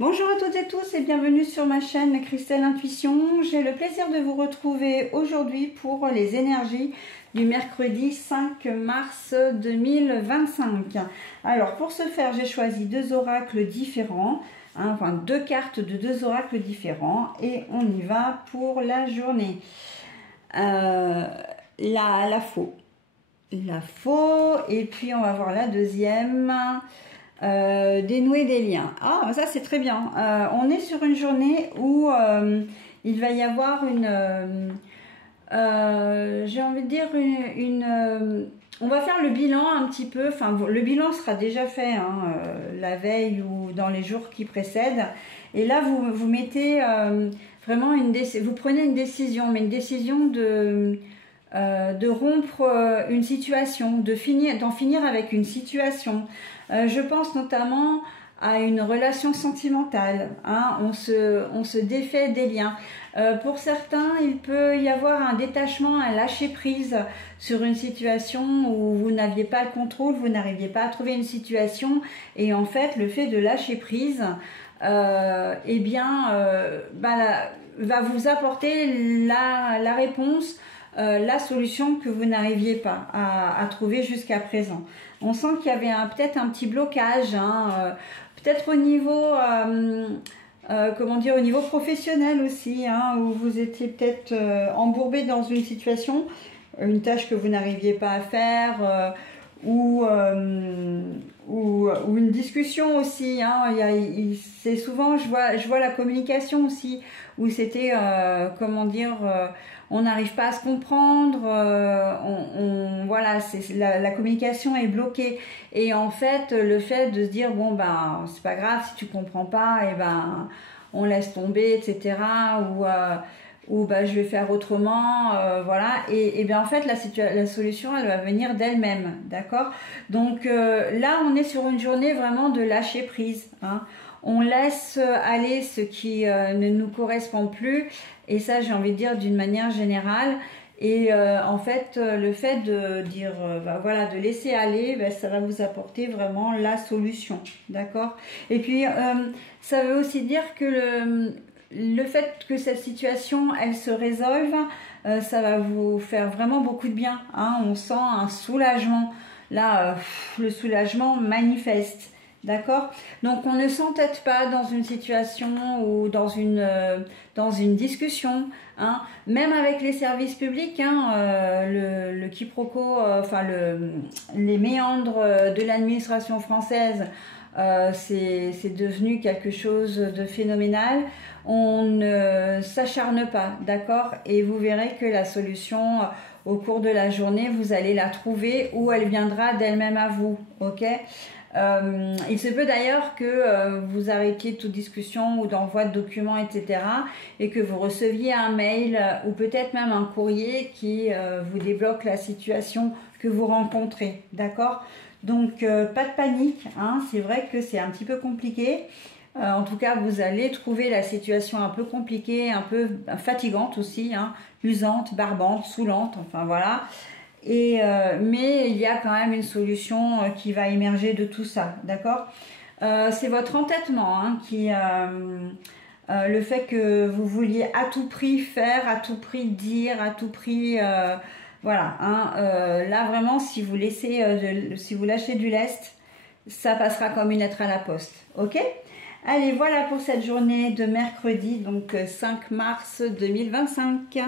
Bonjour à toutes et tous et bienvenue sur ma chaîne Christelle Intuition. J'ai le plaisir de vous retrouver aujourd'hui pour les énergies du mercredi 5 mars 2025. Alors pour ce faire, j'ai choisi deux oracles différents, enfin deux cartes de deux oracles différents et on y va pour la journée. La faux. La faux et puis on va voir la deuxième. Dénouer des liens. Ah, ça c'est très bien. On est sur une journée où il va y avoir une j'ai envie de dire on va faire le bilan un petit peu. Enfin, le bilan sera déjà fait la veille ou dans les jours qui précèdent. Et là, vous mettez vraiment vous prenez une décision, mais une décision de rompre une situation, d'en finir avec une situation. Je pense notamment à une relation sentimentale, on se défait des liens. Pour certains, il peut y avoir un détachement, un lâcher-prise sur une situation où vous n'aviez pas le contrôle, vous n'arriviez pas à trouver une situation, et en fait, le fait de lâcher prise, va vous apporter la réponse, la solution que vous n'arriviez pas à trouver jusqu'à présent. On sent qu'il y avait peut-être un petit blocage, peut-être au niveau, au niveau professionnel aussi, où vous étiez peut-être embourbé dans une situation, une tâche que vous n'arriviez pas à faire, ou une discussion aussi. C'est souvent, je vois la communication aussi, où c'était, on n'arrive pas à se comprendre, voilà, la communication est bloquée. Et en fait, le fait de se dire, bon, ben, c'est pas grave, si tu comprends pas, et ben, on laisse tomber, etc. Ou je vais faire autrement, voilà. Et bien en fait, la solution, elle va venir d'elle-même, d'accord? Donc là, on est sur une journée vraiment de lâcher prise, On laisse aller ce qui ne nous correspond plus, et ça, j'ai envie de dire d'une manière générale. Et en fait, le fait de dire, de laisser aller, ça va vous apporter vraiment la solution, d'accord? Et puis, ça veut aussi dire que le fait que cette situation, elle se résolve, ça va vous faire vraiment beaucoup de bien, On sent un soulagement. Là, le soulagement manifeste. D'accord? Donc on ne s'entête pas dans une situation ou dans une discussion, Même avec les services publics, le quiproquo, les méandres de l'administration française, c'est devenu quelque chose de phénoménal. On ne s'acharne pas, d'accord? Et vous verrez que la solution, au cours de la journée, vous allez la trouver ou elle viendra d'elle-même à vous, ok? Il se peut d'ailleurs que vous arrêtiez toute discussion ou d'envoi de documents, etc. et que vous receviez un mail ou peut-être même un courrier qui vous débloque la situation que vous rencontrez, d'accord? Donc pas de panique, c'est vrai que c'est un petit peu compliqué. En tout cas, vous allez trouver la situation un peu compliquée, un peu fatigante aussi, usante, barbante, saoulante, enfin voilà. Mais il y a quand même une solution qui va émerger de tout ça, d'accord? C'est votre entêtement qui... le fait que vous vouliez à tout prix faire, à tout prix dire, à tout prix... voilà, là vraiment, si vous lâchez du lest, ça passera comme une lettre à la poste, ok? Allez, voilà pour cette journée de mercredi, donc 5 mars 2025.